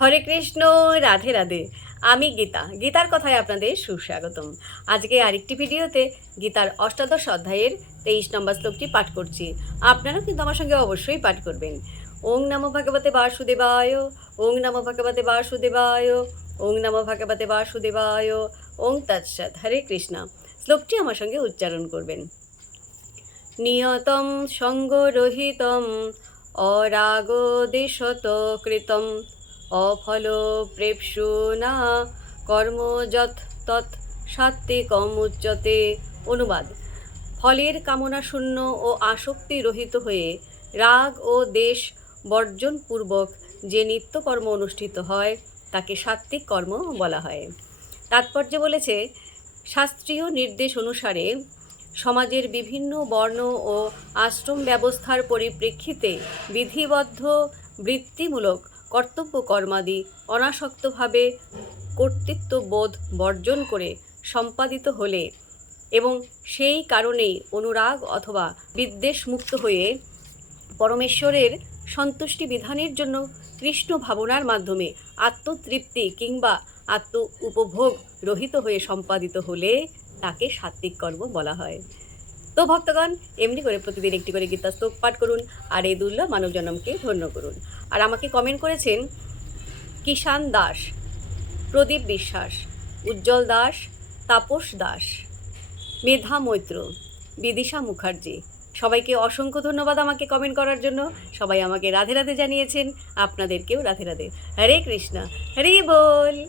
হরে কৃষ্ণ, রাধে রাধে। আমি গীতার কথায় আপনাদের সুস্বাগতম। আজকে আরেকটি ভিডিওতে গীতার অষ্টাদশ অধ্যায়ের 23 নম্বর শ্লোকটি পাঠ করছি। আপনারাও কিন্তু আমার সঙ্গে অবশ্যই পাঠ করবেন। ওং নমো ভগবতে বাসুদেবায়, ওং নমো ভগবতে বাসুদেবায়, ওং নমো ভগবতে বাসুদেবায়, ওং তৎসৎ। হরে কৃষ্ণ। শ্লোকটি আমার সঙ্গে উচ্চারণ করবেন। নিয়তম সঙ্গরহিতম অরাগদেশত কৃতম অফল প্রেপ্সুনা কর্ম যৎ তৎ সাত্ত্বিকম উচ্যতে। অনুবাদ: ফলের কামনা শূন্য ও আসক্তি রহিত হয়ে রাগ ও দেশ বর্জনপূর্বক যে নিত্যকর্ম অনুষ্ঠিত হয় তাকে সাত্ত্বিক কর্ম বলা হয়। তাৎপর্য বলেছে, শাস্ত্রীয় নির্দেশ অনুসারে সমাজের বিভিন্ন বর্ণ ও আশ্রম ব্যবস্থার পরিপ্রেক্ষিতে বিধিবদ্ধ বৃত্তিমূলক কর্তব্য কর্মাদি অনাসক্তভাবে কর্তৃত্ববোধ বর্জন করে সম্পাদিত হলে এবং সেই কারণেই অনুরাগ অথবা বিদ্বেষমুক্ত হয়ে পরমেশ্বরের সন্তুষ্টি বিধানের জন্য কৃষ্ণ ভাবনার মাধ্যমে আত্মতৃপ্তি কিংবা আত্ম উপভোগ রহিত হয়ে সম্পাদিত হলে তাকে সাত্ত্বিক কর্ম বলা হয়। তো ভক্তগণ, এমনি করে প্রতিদিন একটি করে গীতা শ্লোক পাঠ করুন আর এই দুর্লভ মানব জন্মকে ধন্য করুন। আর আমাকে কমেন্ট করেছেন কিষান দাস, প্রদীপ বিশ্বাস, উজ্জ্বল দাস, তাপস দাস, মেধা মৈত্র, বিদিশা মুখার্জি। সবাইকে অসংখ্য ধন্যবাদ আমাকে কমেন্ট করার জন্য। সবাই আমাকে রাধে রাধে জানিয়েছেন, আপনাদেরকেও রাধে রাধে। হরে কৃষ্ণ, হরি বল।